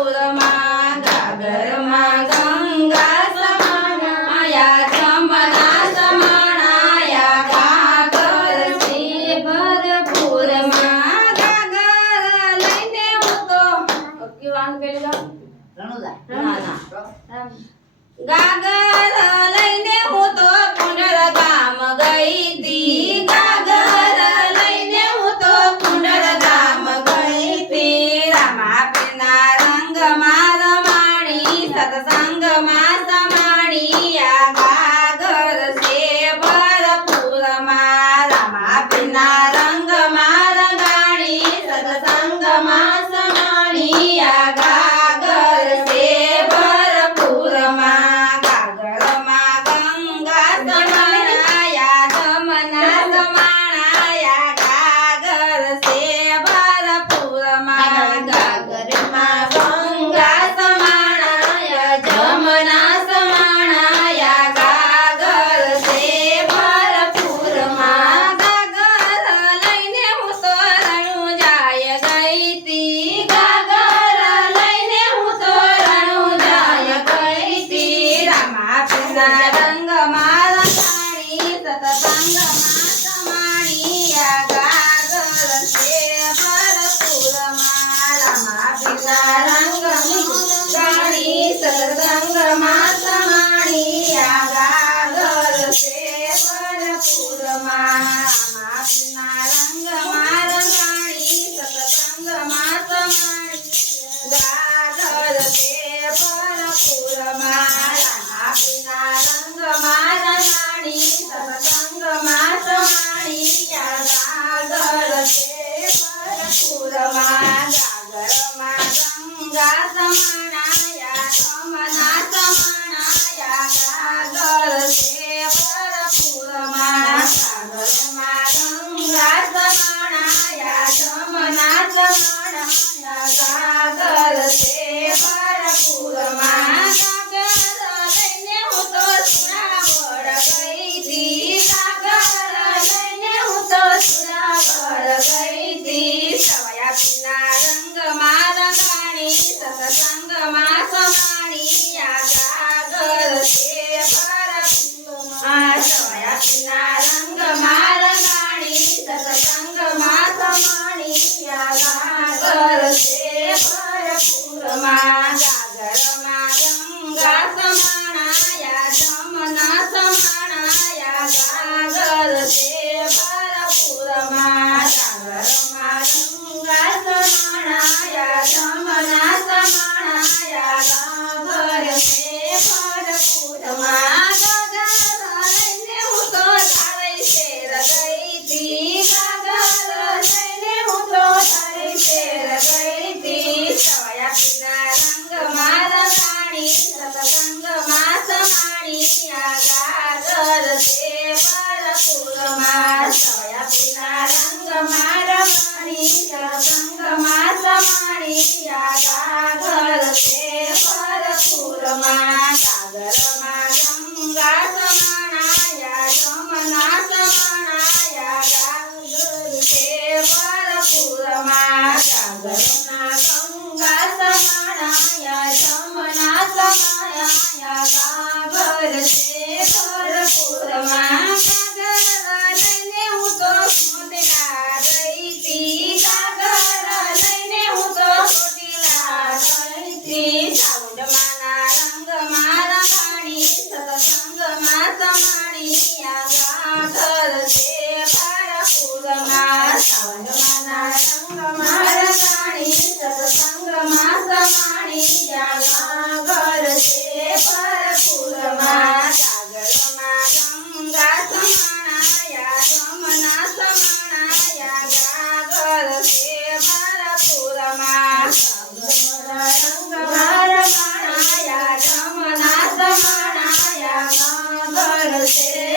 ભરપૂરમાં ગાગરમાં ગંગા સમાણાયા જમના સમાણાયા ગાગર છે ભરપૂરમાં ગાગર લઈને હું તો કેવાનું પેલું રણુદા ના ગાગર લઈને હું તો કુંડળ ગામ ગઈ તી ગાગર લઈને હું તો કુંડળ ગામ ગઈ તી રામા પીરના રંગમાં રમાણી સત્સંગમાં સમાણી આ ગાગર છે ભરપૂરમાં રામા પીરના રંગમાં રંગાણી સત્સંગમાં સમાણી આ ગાગર છે ભરપૂરમાં ગાગરમાં ગંગા સમાણાયા જમના સમાણાયા ગાગર છે ભરપૂરમાં ગાગરમાં ગંગા સમાણાયા જમના સમાણાયા ગાગર છે ભરપૂરમાં ગાગર લઈને હું તો રણુજાય ગઈ તી ગાગર લઈને હું તો રણુજાય ગઈ તી રામા પીરના રંગમાં રંગાણી સત્સંગમાં સમાણી આ ગાગર છે ભરપૂરમાં રામા પીરના રંગમાં રંગાણી સત્સંગમાં સમાણી આ ગાગર છે ભરપૂરમાં રામા પીરના રંગમાં રંગાણી સત્સંગમાં સમાણી ગાગર છે ભરપૂરમાં રામા પીરના રંગમાં રંગાણી સત્સંગમાં સમાણી આ ગાગર છે ભરપૂરમાં ગાગરમાં ગંગા સમાણાયા જમના સમાણાયા ગાગર છે ભરપૂરમાં ગાગરમાં ગંગા સમાણાયા જમના સમાણાયા ગાગર છે ભરપૂરમાં ગાગર લઈને હું તો સુરાવડ ગઈ તી ગાગર લઈને હું તો સુરાવડ ગઈ તી સવયા પીના રંગમાં રંગાણી સત્સંગમાં સમાણી આ ગાગર છે ભરપૂરમાં સવયા પીના રંગમાં રંગાણી સત્સંગમાં સમાણી આ ગાગર છે ભરપૂરમાં ગાગરમાં ગંગા સમાણાયા જમના સમાણાયા ગાગર છે ભરપૂરમાં ગાગરમાં ગંગા સમાણાયા જમના સમાણાયા ગાગર છે ભરપૂરમાં ગાગર લઈને હું તો તારી શેર ગઈ તી ગાગર લઈને હું તો તારી શેર ગઈ તી સવયા પીના રંગમાં રંગાણી સત્સંગમાં સમાણી આ ગાગર છે ભરપૂરમાં સવયા પીના રંગમાં રંગાણી સત્સંગમાં સમાણી આ ગાગર છે ભરપૂરમાં ગાગરમાં ગંગા સમાણાયા જમના સમાણાયા ગાગર છે ભરપૂરમાં ગાગરમાં ગંગા સમાણાયા જમના સમાણાયા ગાગર છે ભરપૂરમાં